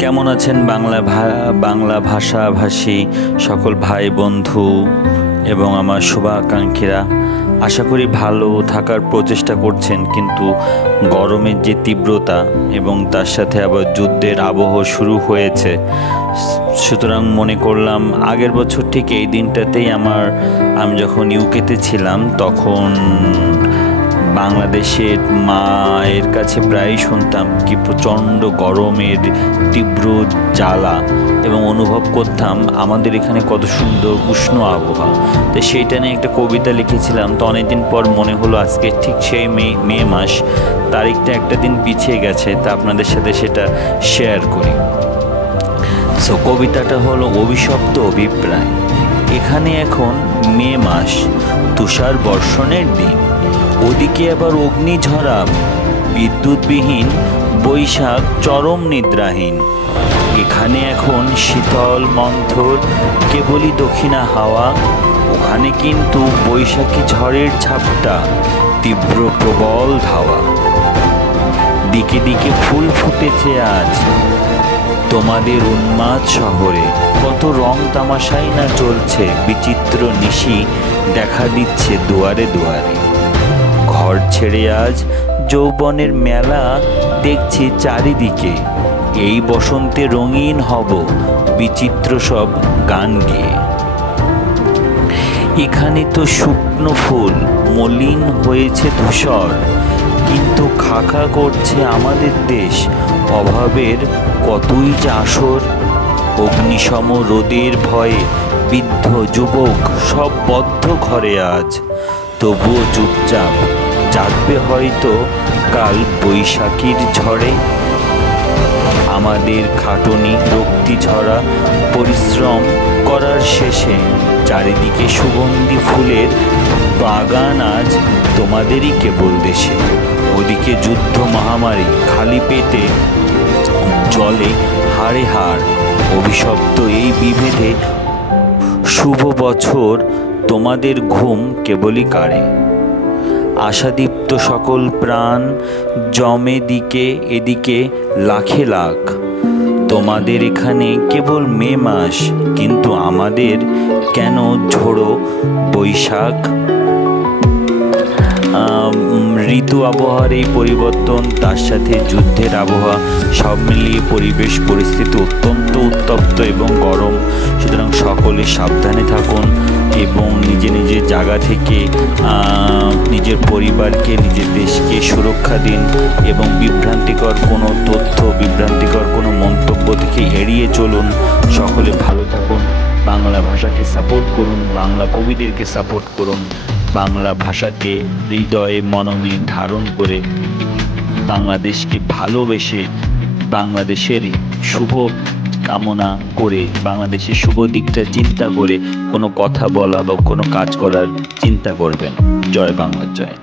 কেমন আছেন বাংলা ভাষাভাষী সকল ভাই বন্ধু এবং আমার শুভাকাঙ্ক্ষীরা? আশা করি ভালো থাকার প্রচেষ্টা করছেন, কিন্তু গরমের যে তীব্রতা এবং তার সাথে আবার যুদ্ধের আবহ শুরু হয়েছে, সুতরাং মনে করলাম আগের বছর ঠিক এই দিনটাতেই আমি যখন ইউকেতে ছিলাম তখন বাংলাদেশের মায়ের কাছে প্রায়ই শুনতাম কি প্রচণ্ড গরমের তীব্র জ্বালা, এবং অনুভব করতাম আমাদের এখানে কত সুন্দর উষ্ণ আবহাওয়া। তো সেইটা নিয়ে একটা কবিতা লিখেছিলাম। তো অনেকদিন পর মনে হলো আজকে ঠিক সেই মে মাস, তারিখটা একটা দিন পিছিয়ে গেছে, তা আপনাদের সাথে সেটা শেয়ার করি। সো কবিতাটা হলো অভিশপ্ত অভিপ্রায়। এখানে এখন মে মাস, তুষার বর্ষণের দিন, ওদিকে আবার অগ্নিঝরা, বিদ্যুৎবিহীন বৈশাখ চরম নিদ্রাহীন। এখানে এখন শীতল মন্থর কেবলই দক্ষিণা হাওয়া, ওখানে কিন্তু বৈশাখী ঝড়ের ঝাপটা, তীব্র প্রবল ধাওয়া। দিকে দিকে ফুল ফুটেছে আজ তোমাদের উন্মাদ শহরে, কত রং তামাশাই না চলছে, বিচিত্র নিশি দেখা দিচ্ছে দুয়ারে দুয়ারে। ঘর ছেড়ে আজ যৌবনের মেলা দেখছি চারিদিকে, এই বসন্তে রঙিন হব বিচিত্র সব গান গেয়ে। এখানে তো শুকনো ফুল মলিন হয়েছে ধূসর, কিন্তু খাখা করছে আমাদের দেশ, অভাবের কতই যে আসর। অগ্নিসম রোদের ভয়ে বৃদ্ধ যুবক সব বদ্ধ ঘরে আজ, তবুও চুপচাপ জাগবে হয়তো কাল বৈশাখীর ঝড়ে। আমাদের খাটুনি রক্তি ঝরা পরিশ্রম করার শেষে চারিদিকে সুগন্ধি ফুলের বাগান আজ তোমাদেরই কেবল দেশে। ওদিকে যুদ্ধ মহামারী খালি পেটে জলে হাড়ে হাড়, অভিশপ্ত এই বিভেদে শুভ বছর তোমাদের ঘুম কেবলই কাড়ে। আশাদীপ্ত সকল প্রাণ জমে দিকে এদিকে লাখে লাখ, তোমাদের এখানে কেবল মে মাস, কিন্তু আমাদের কেন ঝোড়ো বৈশাখ। ঋতু আবহাওয়ার এই পরিবর্তন, তার সাথে যুদ্ধের আবহাওয়া, সব মিলিয়ে পরিবেশ পরিস্থিতি অত্যন্ত উত্তপ্ত এবং গরম। সুতরাং সকলে সাবধানে থাকুন এবং নিজের জায়গা থেকে নিজের পরিবারকে, নিজের দেশকে সুরক্ষা দিন, এবং বিভ্রান্তিকর কোনো তথ্য, বিভ্রান্তিকর কোনো মন্তব্য থেকে এড়িয়ে চলুন। সকলে ভালো থাকুন, বাংলা ভাষাকে সাপোর্ট করুন, বাংলা কবিদেরকে সাপোর্ট করুন, বাংলা ভাষাকে হৃদয়ে মননে ধারণ করে বাংলাদেশকে ভালোবেসে, বাংলাদেশের শুভ কামনা করে, বাংলাদেশের শুভ দিকটা চিন্তা করে কোনো কথা বলা বা কোনো কাজ করার চিন্তা করবেন। জয় বাংলা, জয়।